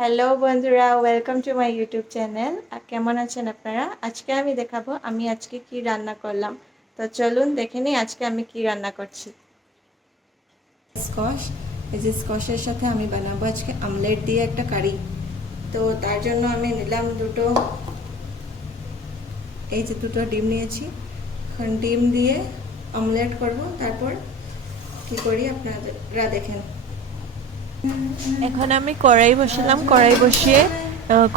Hello বন্ধুরা, welcome to my YouTube channel. কেমন আছেন আপনারা? আজকে আমি দেখাবো আমি আজকে কি রান্না করলাম। তো চলুন দেখে নিই আজকে আমি কি রান্না করছি। স্কোয়াশ, এই যে স্কোয়াশের সাথে আমি বানাবো আজকে আমলেট দিয়ে একটা কারি। তো তার জন্য আমি নিলাম দুটো ডিম নিয়েছি। এখন ডিম দিয়ে আমলেট করব, তারপর কি করি আপনারা দেখেন। এখন আমি কড়াই বসালাম, কড়াই বসিয়ে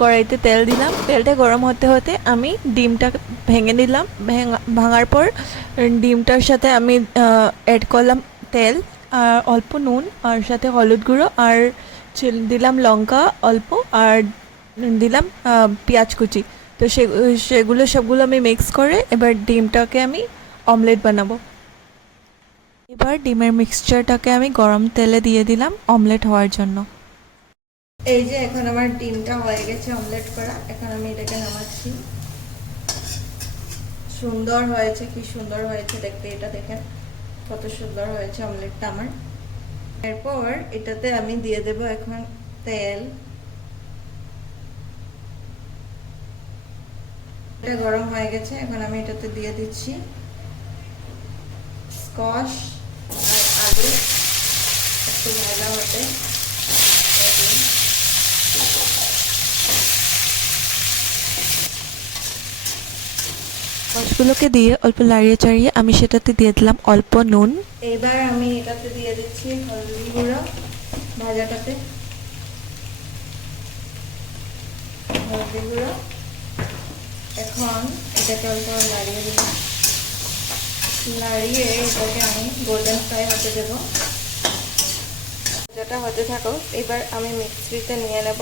কড়াইতে তেল দিলাম। তেলটা গরম হতে হতে আমি ডিমটা ভেঙে নিলাম। ভাঙার পর ডিমটার সাথে আমি অ্যাড করলাম তেল আর অল্প নুন, আর সাথে হলুদ গুঁড়ো, আর দিলাম লঙ্কা অল্প, আর দিলাম পেঁয়াজ কুচি। তো সেগুলো সবগুলো আমি মিক্স করে এবার ডিমটাকে আমি অমলেট বানাবো। এবার ডিমের মিক্সচারটাকে আমি গরম তেলে দিয়ে দিলাম অমলেট হওয়ার জন্য। এই যে এখন আমার ডিমটা হয়ে গেছে অমলেট করা, এখন আমি এটাকে নামাচ্ছি। সুন্দর হয়েছে, কি সুন্দর হয়েছে দেখতে, এটা দেখেন কত সুন্দর হয়েছে অমলেটটা আমার। এরপর এটাতে আমি দিয়ে দেব এখন তেল। এটা গরম হয়ে গেছে, এখন আমি এটাতে দিয়ে দিচ্ছি স্কোয়াশ আর আলু একটু ভাজা হতে। মাছগুলোকে দিয়ে অল্প লাড়িয়ে চাড়িয়ে আমি সেটাতে দিয়ে দিলাম অল্প নুন। এবার আমি এটাতে দিয়ে দিচ্ছি হলদি গুঁড়ো, ভাজাটাতে হলদি গুঁড়ো। এখন এটাকে অল্প লাড়িয়ে দেব, লাড়িয়ে এটাকে আমি গোল্ডেন ফ্রাই হতে দেবো। যেটা হতে থাকো, এবার আমি মিক্সিতে নিয়ে নেব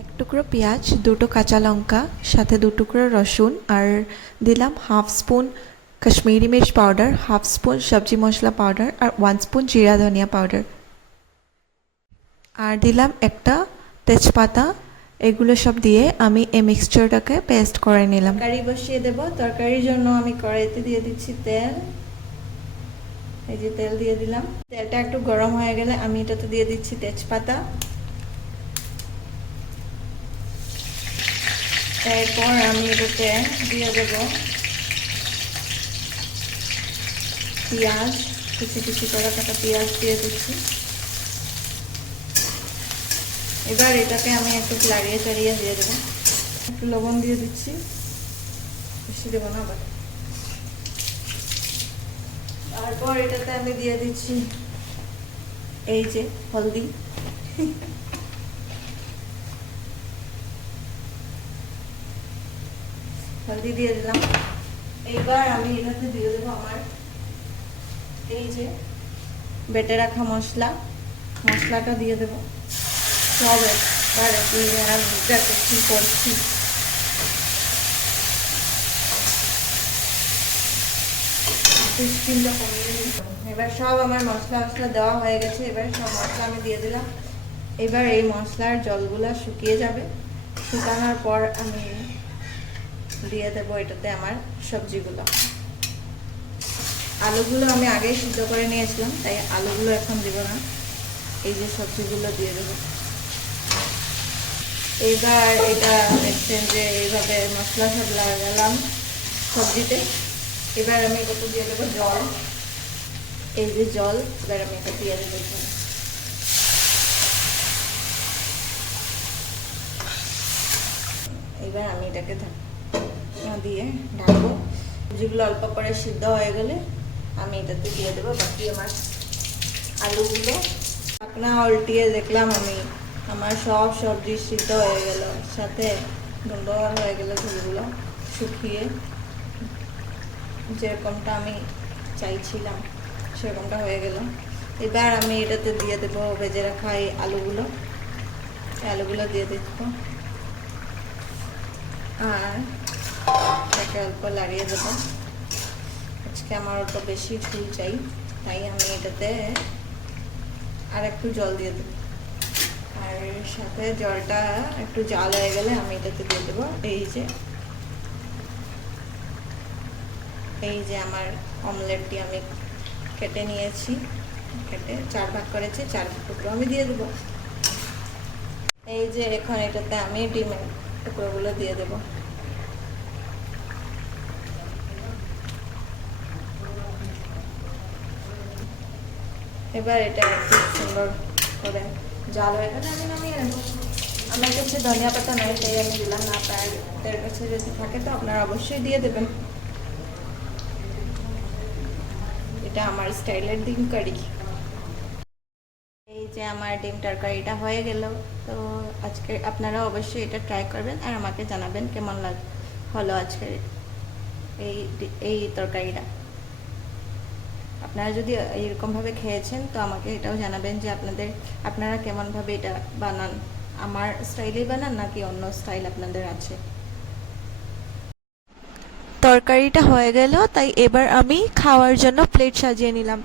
এক টুকরো পেঁয়াজ, দুটো কাঁচা লঙ্কা, সাথে দু টুকরো রসুন, আর দিলাম হাফ স্পুন কাশ্মীরি মির্চ পাউডার, হাফ স্পুন সবজি মশলা পাউডার, আর 1 স্পুন জিরা ধনিয়া পাউডার, আর দিলাম একটা তেজপাতা। এগুলো সব দিয়ে আমি এই মিক্সচারটাকে পেস্ট করে নিলাম। তরকারি বসিয়ে দেব। তরকারির জন্য আমি কড়াইতে দিয়ে দিচ্ছি তেল। এই যে তেল দিয়ে দিলাম। তেলটা একটু গরম হয়ে গেলে আমি এটাতে দিয়ে দিচ্ছি তেজপাতা। এরপর আমি এটাতে দিয়ে দেব পেঁয়াজ, কুচি কুচি করে কাটা পেঁয়াজ দিয়ে দিচ্ছি। এবার এটাকে আমি একটু লাড়িয়ে চাড়িয়ে দিয়ে দেবো। একটু লবণ দিয়ে দিচ্ছি, বেশি দেবো না আবার। তারপর এটাতে আমি দিয়ে দিচ্ছি এই যে হলদি, হলদি দিয়ে দিলাম। এইবার আমি এটাতে দিয়ে দেবো আমার এই যে বেটে রাখা মশলাটা দিয়ে দেবো সব একবার। কি করছি, এবার সব আমার মশলা দেওয়া হয়ে গেছে। এবার সব মশলা আমি দিয়ে দিলাম। এবার এই মশলার জলগুলা শুকিয়ে যাবে, শুকানোর পর আমি দিয়ে দেবো এটাতে আমার সবজিগুলো। আলুগুলো আমি আগেই সিদ্ধ করে নিয়েছিলাম, তাই আলুগুলো এখন দেব না। এই যে সবজিগুলো দিয়ে দেবো। এবার এটা দেখছেন যে এইভাবে মশলা সব লাগালাম সবজিতে। এবার আমি এটাতে দিয়ে দেবো জল। এই যে জল, এবার আমি এটা দিয়ে দেবো। এবার আমি এটাকে দিয়ে ঢাকবো। যেগুলো অল্প করে সিদ্ধ হয়ে গেলে আমি এটাতে দিয়ে দেবো বাকি আমার আলুগুলো। ঢাকনা উল্টিয়ে দেখলাম আমি আমার সব সবজি সিদ্ধ হয়ে গেল, সাথে সুন্দর হয়ে গেল ঝোলগুলো শুকিয়ে। যেরকমটা আমি চাইছিলাম সেরকমটা হয়ে গেল। এবার আমি এটাতে দিয়ে দেবো ভেজে রাখা এই আলুগুলো দিয়ে দেবো, আর এটাকে অল্প লাড়িয়ে দেবো। আজকে আমার অল্প বেশি ঝোল চাই, তাই আমি এটাতে আর একটু জল দিয়ে দেবো। আর সাথে জলটা একটু জাল হয়ে গেলে আমি এটাতে দিয়ে দেবো এই যে আমার অমলেটটি আমি কেটে নিয়েছি, কেটে 4 ভাগ করেছি, 4 টুকরো আমি দিয়ে দেবো। এই যে এখন এটাতে আমি ডিমের টুকরোগুলো দিয়ে দেব। এবার এটা খুব সুন্দর করে জাল হয়ে গেলে আমি নামিয়ে নেব। আমার কাছে ধনিয়া পাতা নয় তাই আমি দিলাম না, আপনাদের কাছে যদি থাকে তো আপনারা অবশ্যই দিয়ে দেবেন। এটা আমার স্টাইলের ডিম কারি। এই যে আমার ডিম তরকারিটা হয়ে গেল। তো আজকে আপনারা অবশ্যই এটা ট্রাই করবেন আর আমাকে জানাবেন কেমন হলো আজকের এই তরকারিটা। আপনারা যদি এরকমভাবে খেয়েছেন তো আমাকে এটাও জানাবেন যে আপনারা কেমনভাবে এটা বানান, আমার স্টাইলেই বানান নাকি অন্য স্টাইল আপনাদের আছে। তরকারিটা হয়ে গেল, তাই এবার আমি খাওয়ার জন্য প্লেট সাজিয়ে নিলাম।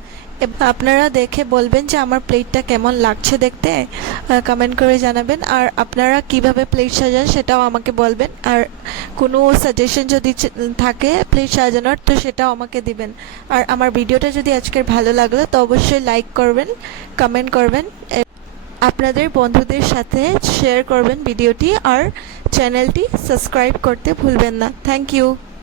আপনারা দেখে বলবেন যে আমার প্লেটটা কেমন লাগছে দেখতে, কমেন্ট করে জানাবেন। আর আপনারা কিভাবে প্লেট সাজান সেটাও আমাকে বলবেন। আর কোনো সাজেশন যদি থাকে প্লেট সাজানোর তো সেটাও আমাকে দিবেন। আর আমার ভিডিওটা যদি আজকের ভালো লাগলো তো অবশ্যই লাইক করবেন, কমেন্ট করবেন, আপনাদের বন্ধুদের সাথে শেয়ার করবেন ভিডিওটি, আর চ্যানেলটি সাবস্ক্রাইব করতে ভুলবেন না। Thank you.